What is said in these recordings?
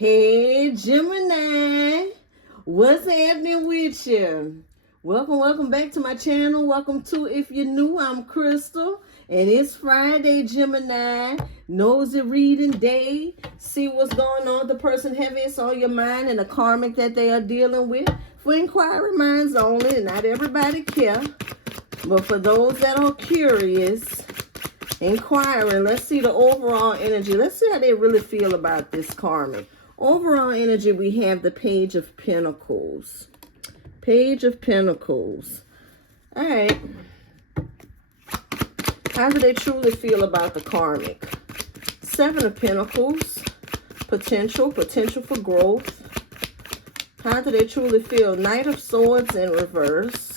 Hey Gemini, what's happening with you? Welcome back to my channel. Welcome to, if you're new, I'm Crystal, and it's Friday, Gemini. Nosy reading day. See what's going on with the person heaviest on your mind and the karmic that they are dealing with. For inquiry minds only, not everybody care. But for those that are curious, inquiring, let's see the overall energy. Let's see how they really feel about this karmic. Overall energy, we have the Page of Pentacles. Page of Pentacles. All right. How do they truly feel about the karmic? Seven of Pentacles. Potential for growth. How do they truly feel? Knight of Swords in reverse.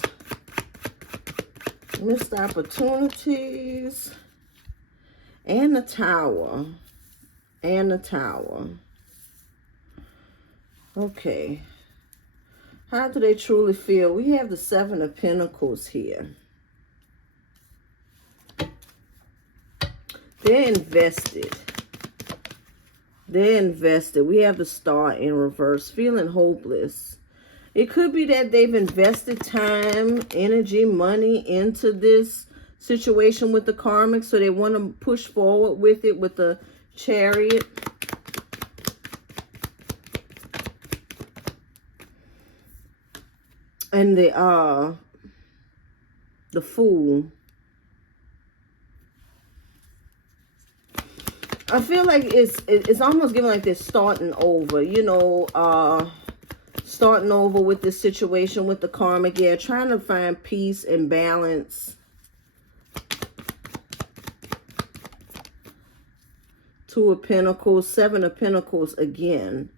Missed opportunities. And the Tower. And the Tower. Okay. How do they truly feel? We have the Seven of Pentacles here. They're invested. They're invested. We have the Star in reverse. Feeling hopeless. It could be that they've invested time, energy, money into this situation with the karmic. So they want to push forward with it with the Chariot. And the Fool. I feel like it's almost giving like they're starting over, you know, starting over with this situation with the karmic. Yeah, trying to find peace and balance. Two of Pentacles, Seven of Pentacles again.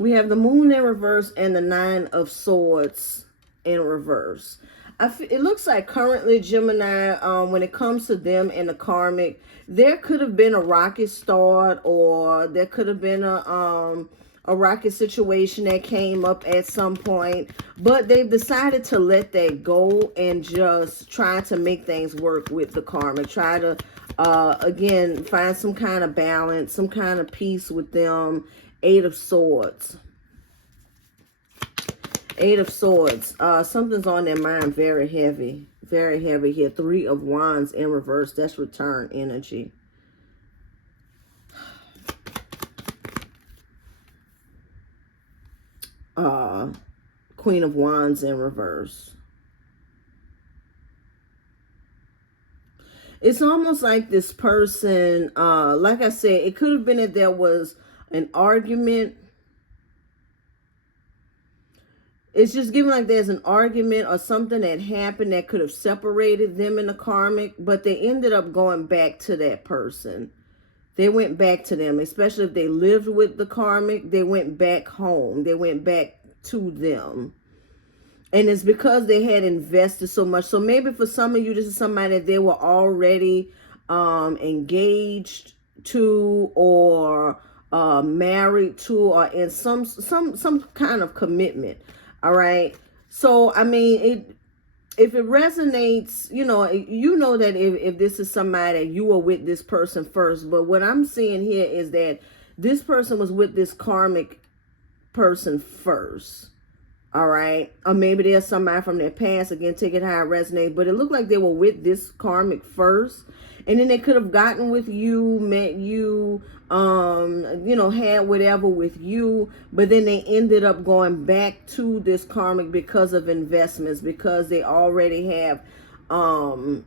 We have the Moon in reverse and the Nine of Swords in reverse. It looks like currently, Gemini, when it comes to them and the karmic, there could have been a rocky start, or there could have been a rocky situation that came up at some point. But they've decided to let that go and just try to make things work with the karmic. Try to, again, find some kind of balance, some kind of peace with them. Eight of Swords. Eight of Swords. Something's on their mind very heavy. Very heavy here. Three of Wands in reverse. That's return energy. Queen of Wands in reverse. It's almost like this person, like I said, it could have been that there was an argument. It's just giving like there's an argument or something that happened that could have separated them and the karmic, but they ended up going back to that person. They went back to them, especially if they lived with the karmic. They went back home. They went back to them. And it's because they had invested so much. So maybe for some of you, this is somebody that they were already engaged to, or married to, or in some kind of commitment. All right. So I mean, if it resonates, you know that if this is somebody that you were with this person first. But what I'm seeing here is that this person was with this karmic person first. All right. Or maybe there's somebody from their past. Again, take it how it resonates. But it looked like they were with this karmic first. And then they could have gotten with you, met you, you know, had whatever with you. But then they ended up going back to this karmic because of investments. Because they already have some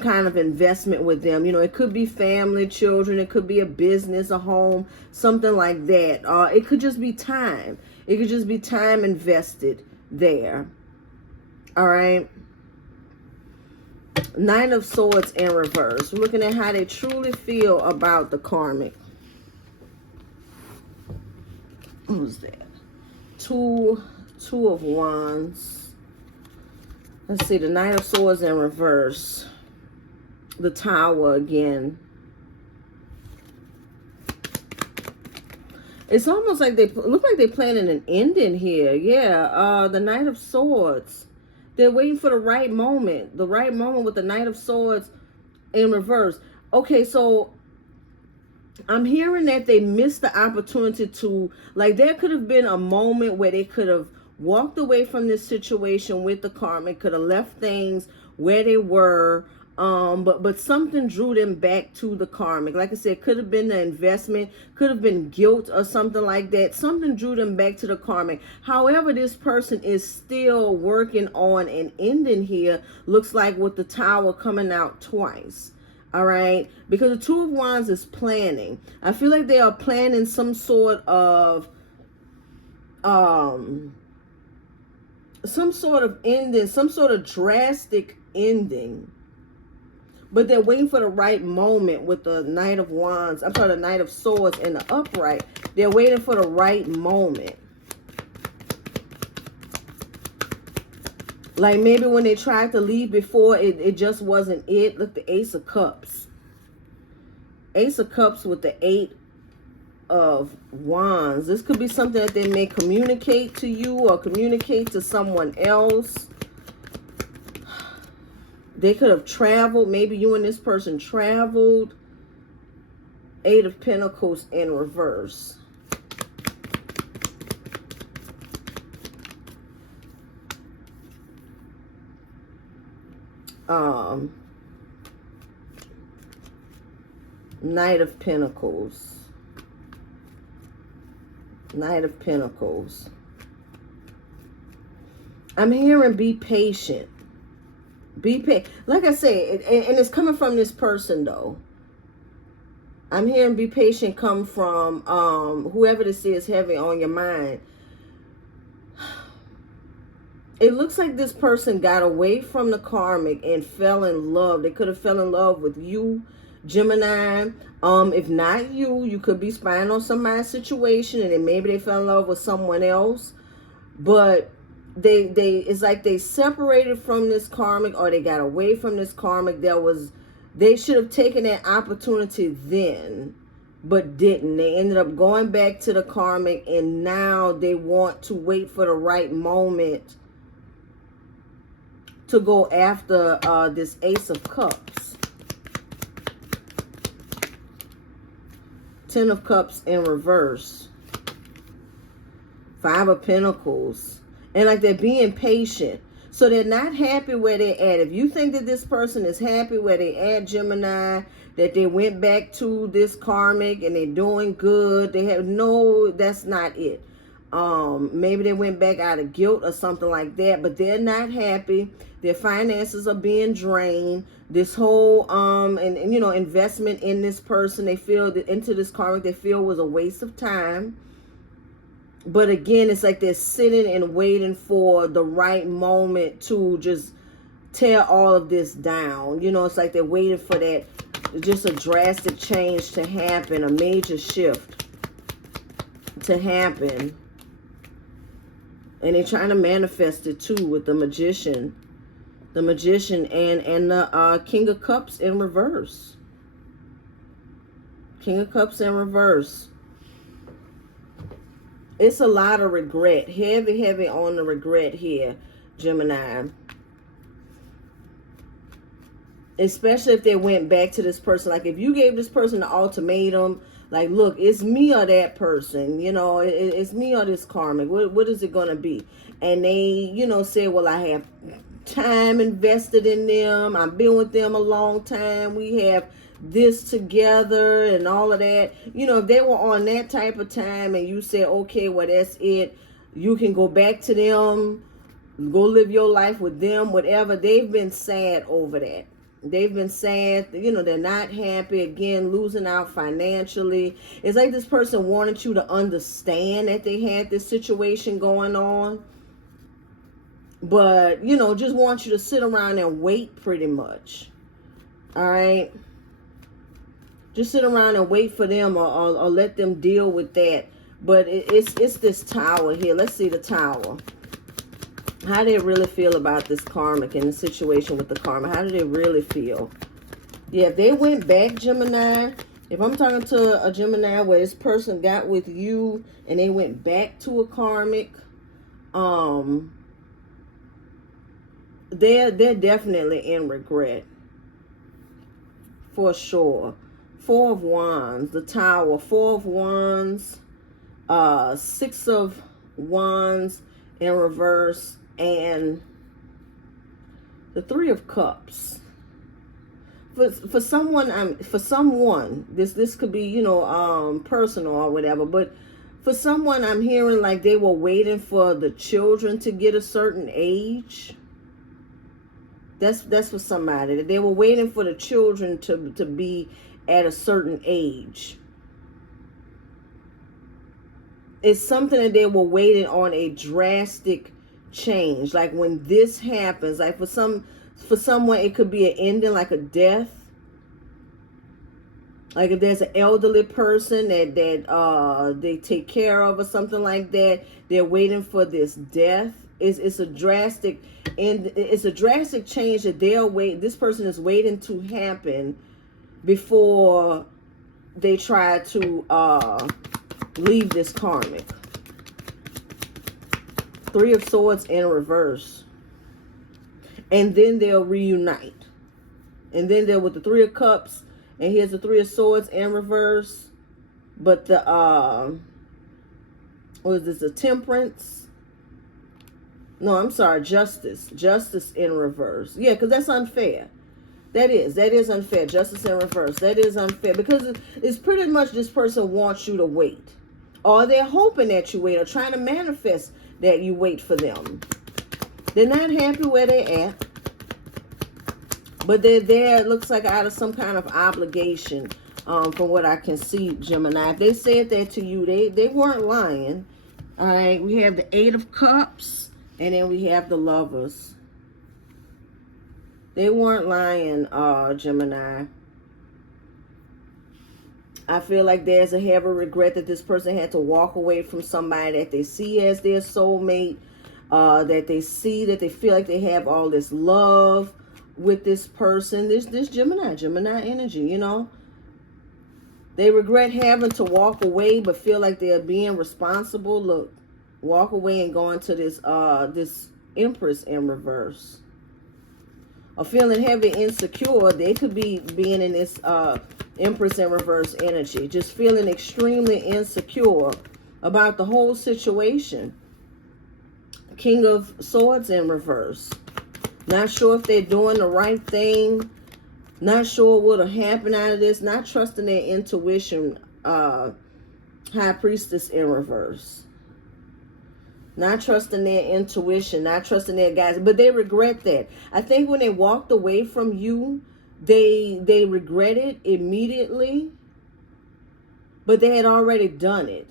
kind of investment with them. You know, it could be family, children. It could be a business, a home, something like that. It could just be time. It could just be time invested there. All right. Nine of Swords in reverse. We're looking at how they truly feel about the karmic. Who's that? Two of Wands. Let's see. The Nine of Swords in reverse. The Tower again. It's almost like they look like they're planning an ending here. Yeah. The Knight of Swords. They're waiting for the right moment. The right moment with the Knight of Swords in reverse. Okay, so I'm hearing that they missed the opportunity to, like, there could have been a moment where they could have walked away from this situation with the karmic, could have left things where they were, but something drew them back to the karmic. Like I said, could have been the investment, could have been guilt or something like that. Something drew them back to the karmic. However, this person is still working on an ending here, looks like, with the Tower coming out twice. All right, because the Two of Wands is planning. I feel like they are planning some sort of ending, some sort of drastic ending. But they're waiting for the right moment with the Knight of Wands. I'm sorry, the Knight of Swords and the upright. They're waiting for the right moment. Like maybe when they tried to leave before, it just wasn't it. Look, the Ace of Cups. Ace of Cups with the 8 of Wands. This could be something that they may communicate to you or communicate to someone else. They could have traveled. Maybe you and this person traveled. 8 of Pentacles in reverse. Knight of Pentacles. Knight of Pentacles. I'm hearing be patient. Be patient. Like I said, and it's coming from this person though. I'm hearing be patient come from whoever this is heavy on your mind. It looks like this person got away from the karmic and fell in love. They could have fell in love with you, Gemini. If not you, you could be spying on somebody's situation and then maybe they fell in love with someone else. But it's like they separated from this karmic or they got away from this karmic. They should have taken that opportunity then, but didn't. They ended up going back to the karmic and now they want to wait for the right moment to go after this Ace of Cups. 10 of Cups in reverse. 5 of Pentacles. And like they're being patient. So they're not happy where they're at. If you think that this person is happy where they're at, Gemini, that they went back to this karmic and they're doing good, they have no, that's not it. Maybe they went back out of guilt or something like that, but they're not happy. Their finances are being drained. This whole and you know, investment in this person, they feel that into this karmic, they feel was a waste of time. But again, it's like they're sitting and waiting for the right moment to just tear all of this down. You know, it's like they're waiting for that, just a drastic change to happen, a major shift to happen. And they're trying to manifest it too with the Magician. The Magician and the King of Cups in reverse. King of Cups in reverse. It's a lot of regret. Heavy, heavy on the regret here, Gemini. Especially if they went back to this person. Like if you gave this person an ultimatum, like, look, it's me or that person. You know, it's me or this karmic. What is it going to be? And they, you know, say, well, I have time invested in them. I've been with them a long time. We have this together and all of that. You know, if they were on that type of time and you say, okay, well, that's it. You can go back to them. Go live your life with them, whatever. They've been sad over that. They've been sad, you know, they're not happy, again, losing out financially. It's like this person wanted you to understand that they had this situation going on. But, you know, just want you to sit around and wait pretty much. All right? Just sit around and wait for them or let them deal with that. But it's this Tower here. Let's see the Tower. How do they really feel about this karmic and the situation with the karma? How do they really feel? Yeah, if they went back, Gemini, if I'm talking to a Gemini where this person got with you and they went back to a karmic, they're definitely in regret. for sure. Four of Wands, the Tower, Four of Wands, Six of Wands in reverse, and the Three of Cups. For someone, this could be, you know, personal or whatever, but for someone, I'm hearing like they were waiting for the children to get a certain age. That's for somebody. They were waiting for the children to be at a certain age. It's something that they were waiting on, a drastic change. Like when this happens, like for someone, it could be an ending, like a death. Like if there's an elderly person that they take care of or something like that, they're waiting for this death. It's a drastic, and it's a drastic change that this person is waiting to happen before they try to leave this karmic. Three of Swords in reverse. And then they'll reunite. And then they're with the Three of Cups. And here's the Three of Swords in reverse. But the, what is this? The Temperance. No, I'm sorry. Justice. Justice in reverse. Yeah, because that's unfair. That is unfair. Justice in reverse. That is unfair. Because it's pretty much this person wants you to wait. Or they're hoping that you wait. Or trying to manifest that you wait for them. They're not happy where they're at. But they're there, it looks like, out of some kind of obligation, from what I can see, Gemini. If they said that to you, they weren't lying. All right, we have the Eight of Cups, and then we have the Lovers. They weren't lying, Gemini. I feel like there's a heavy regret that this person had to walk away from somebody that they see as their soulmate, that they see, that they feel like they have all this love with this person, this Gemini energy, you know. They regret having to walk away, but feel like they're being responsible. Look, walk away and go into this this Empress in reverse. Or feeling heavy, insecure. They could be being in this Empress in reverse energy, just feeling extremely insecure about the whole situation. King of Swords in reverse. Not sure if they're doing the right thing. Not sure what will happen out of this. Not trusting their intuition. High Priestess in reverse. Not trusting their intuition. Not trusting their guidance. But they regret that. I think when they walked away from you, they regret it immediately. But they had already done it.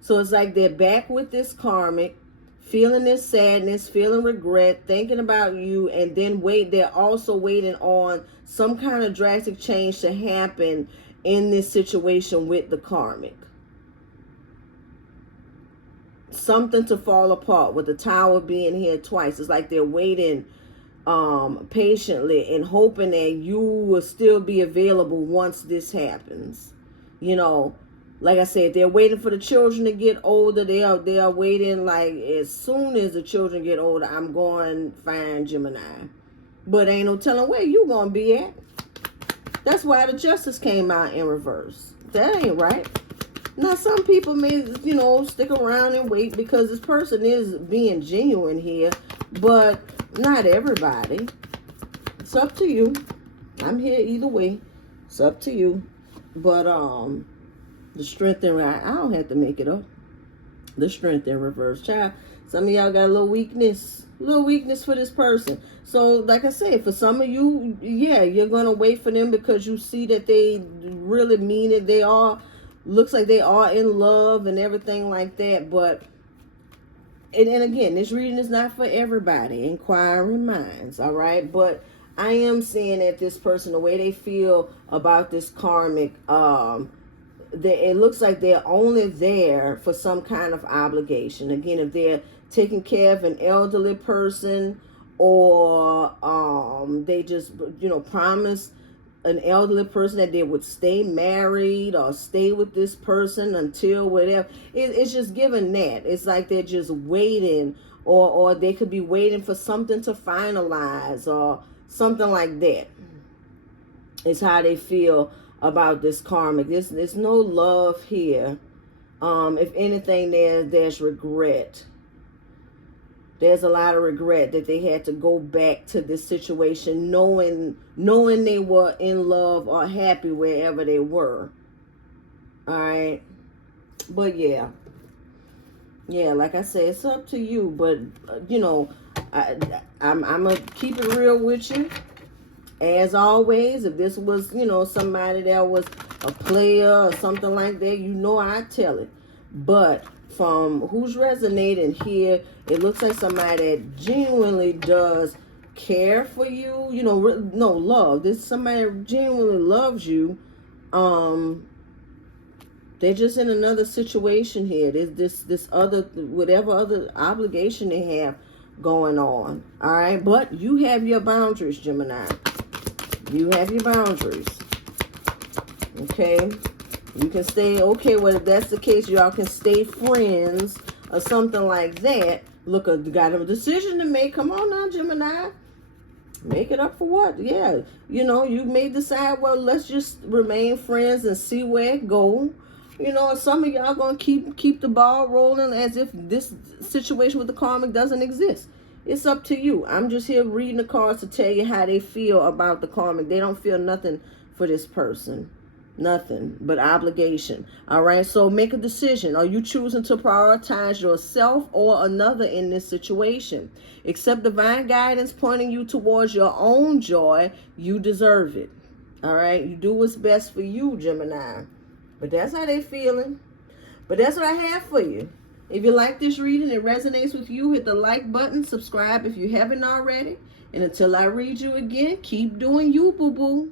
So it's like they're back with this karmic. Feeling this sadness, feeling regret, thinking about you, and then they're also waiting on some kind of drastic change to happen in this situation with the karmic. Something to fall apart, with the Tower being here twice. It's like they're waiting patiently and hoping that you will still be available once this happens. You know, like I said, they're waiting for the children to get older. They are waiting, like, as soon as the children get older, I'm going to find Gemini. But ain't no telling where you going to be at. That's why the Justice came out in reverse. That ain't right. Now, some people may, you know, stick around and wait because this person is being genuine here. But not everybody. It's up to you. I'm here either way. It's up to you. But, the Strength in, I don't have to make it up. The Strength in reverse. Child, some of y'all got a little weakness for this person. So, like I said, for some of you, yeah, you're going to wait for them because you see that they really mean it. They are, looks like they are in love and everything like that. But, and again, this reading is not for everybody. Inquiring minds, all right? But I am seeing that this person, the way they feel about this karmic, it looks like they're only there for some kind of obligation. Again, if they're taking care of an elderly person, or they just, you know, promise an elderly person that they would stay married or stay with this person until whatever. It's just given that. It's like they're just waiting, or they could be waiting for something to finalize or something like that. It's how they feel about this karmic. There's no love here. If anything, there's regret. There's a lot of regret that they had to go back to this situation knowing they were in love or happy wherever they were. All right. But yeah, like I said, it's up to you. But you know, I'm gonna keep it real with you. As always, if this was, you know, somebody that was a player or something like that, you know, I'd tell it. But from who's resonating here, it looks like somebody that genuinely does care for you. You know, no, love. This somebody that genuinely loves you. They're just in another situation here. There's this other, whatever other obligation they have going on. All right, but you have your boundaries, Gemini. You have your boundaries. Okay, you can stay. Okay, well, if that's the case, y'all can stay friends or something like that. Look, you got a decision to make. Come on now, Gemini. Make it up for what? Yeah, you know, you may decide, well, let's just remain friends and see where it go. You know, some of y'all gonna keep the ball rolling as if this situation with the karmic doesn't exist. It's up to you. I'm just here reading the cards to tell you how they feel about the karmic. They don't feel nothing for this person. Nothing but obligation. All right, so make a decision. Are you choosing to prioritize yourself or another in this situation? Accept divine guidance pointing you towards your own joy. You deserve it. All right, you do what's best for you, Gemini. But that's how they feeling. But that's what I have for you. If you like this reading, it resonates with you, hit the like button, subscribe if you haven't already. And until I read you again, keep doing you, boo-boo.